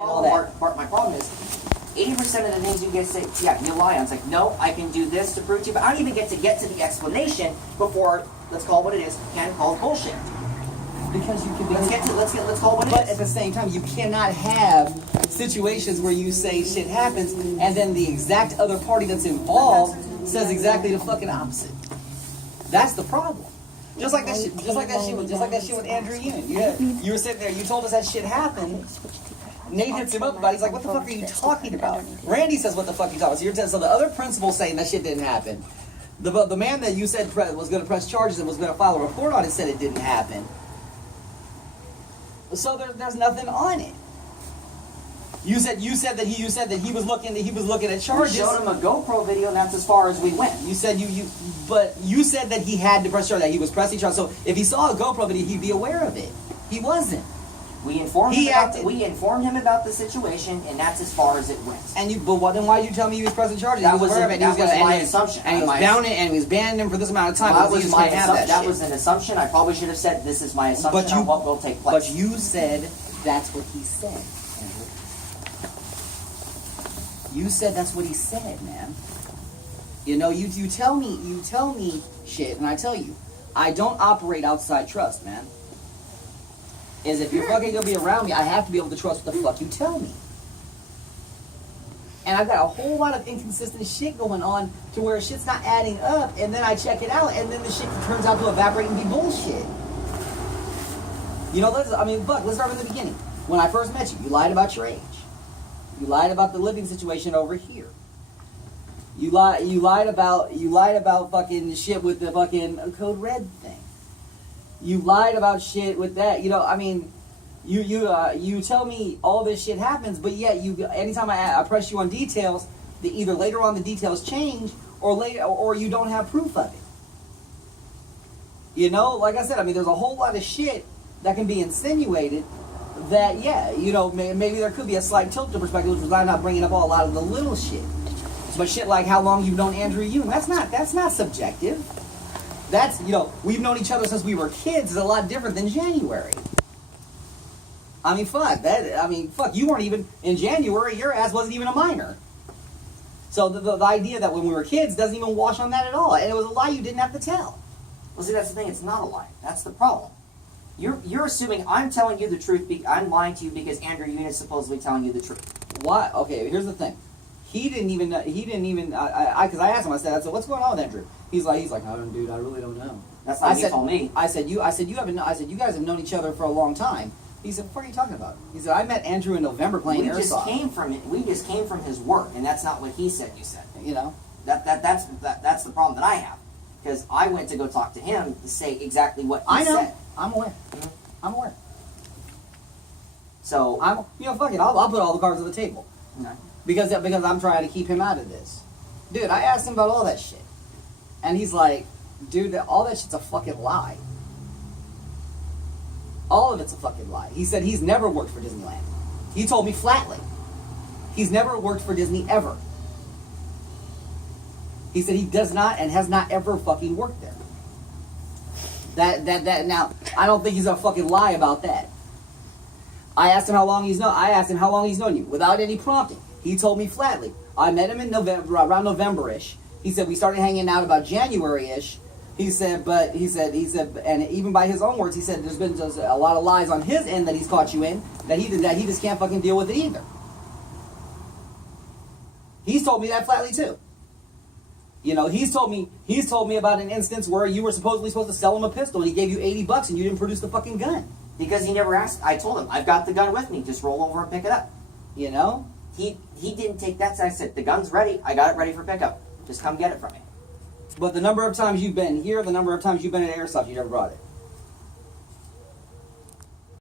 all that. Bart, my problem is 80% of the things you get say, yeah, you lie on. It's like, no, I can do this to prove to you, but I don't even get to the explanation before, let's call it what it is, Ken calls bullshit. Because you can be. Let's call it what it is. But at the same time, you cannot have situations where you say shit happens and then the exact other party that's involved says exactly the fucking opposite. That's the problem. Just like that shit with Andrew Yoon. You were sitting there, you told us that shit happened. Nate hits him up about it. He's like, what the fuck are you talking about? Randy says, what the fuck are you talking about? So the other principal's saying that shit didn't happen. The man that you said was going to press charges and was going to file a report on it said it didn't happen. So there's nothing on it. You said that he was looking at charges. We showed him a GoPro video, and that's as far as we went. You said you said that he had to press charges, that he was pressing charges. So if he saw a GoPro video, he'd be aware of it. He wasn't. We informed him about the situation, and that's as far as it went. Then why did you tell me he was pressing charges? That was my assumption. And he was bound it, and he was banning him for this amount of time. That was my assumption. That was an assumption. I probably should have said, this is my assumption on what will take place. But you said that's what he said, Andrew. You said that's what he said, man. You know, you tell me shit, and I tell you, I don't operate outside trust, man. Is if you're fucking gonna be around me, I have to be able to trust what the fuck you tell me. And I've got a whole lot of inconsistent shit going on to where shit's not adding up, and then I check it out, and then the shit turns out to evaporate and be bullshit. You know, let's start from the beginning. When I first met you, you lied about your age. You lied about the living situation over here. You lied about fucking shit with the fucking Code Red thing. You lied about shit with that. You know, I mean, you tell me all this shit happens, but yet anytime I press you on details, either later on the details change or you don't have proof of it. You know, like I said, I mean, there's a whole lot of shit that can be insinuated that, yeah, you know, maybe there could be a slight tilt to perspective, which was I'm not bringing up a lot of the little shit. But shit like how long you've known Andrew Yoon, that's not subjective. That's, you know, we've known each other since we were kids is a lot different than January. I mean, fuck, you weren't even, in January, your ass wasn't even a minor. So the idea that when we were kids doesn't even wash on that at all. And it was a lie you didn't have to tell. Well, see, that's the thing, it's not a lie. That's the problem. You're assuming I'm telling you the truth, I'm lying to you because Andrew Yoon is supposedly telling you the truth. Why? Okay, here's the thing. He didn't even, because I asked him, I said, what's going on with Andrew? He's like, oh, dude, I really don't know. That's not what you told me. I said, you guys have known each other for a long time. He said, what are you talking about? He said, I met Andrew in November playing airsoft. We just came from his work, and that's not what he said you said. You know? That's the problem that I have. Because I went to go talk to him to say exactly what he said. I'm aware. Mm-hmm. I'm aware. So fuck it. I'll put all the cards on the table. Okay. Because I'm trying to keep him out of this. Dude, I asked him about all that shit. And he's like, dude, all that shit's a fucking lie. All of it's a fucking lie. He said he's never worked for Disneyland. He told me flatly. He's never worked for Disney ever. He said he does not and has not ever fucking worked there. Now, I don't think he's gonna fucking lie about that. I asked him how long he's known you without any prompting. He told me flatly. I met him in November, around November-ish. He said we started hanging out about January-ish. He said, and even by his own words, he said there's been just a lot of lies on his end that he's caught you in that he just can't fucking deal with it either. He's told me that flatly too. You know, he's told me about an instance where you were supposed to sell him a pistol and he gave you $80 and you didn't produce the fucking gun. Because he never asked. I told him, I've got the gun with me. Just roll over and pick it up. You know? He didn't take that. So I said, the gun's ready. I got it ready for pickup. Just come get it from me. But the number of times you've been here, the number of times you've been at Airsoft, you never brought it.